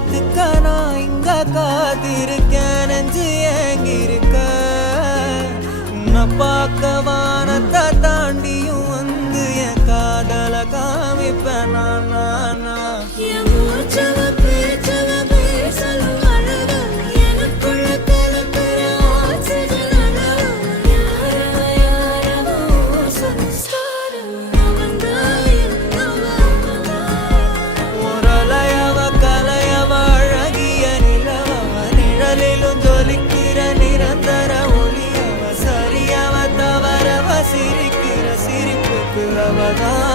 காத்துக்க நான் இங்க காத்திருக்கேன் நெஞ்சு ஏங்கிருக்க உன்னை பார்க்க வானத்தை தாண்டியும் வந்து என் காதல காமிப்பேன் நான் சிரிக்கிற சிரிப்புக்கு அவதான்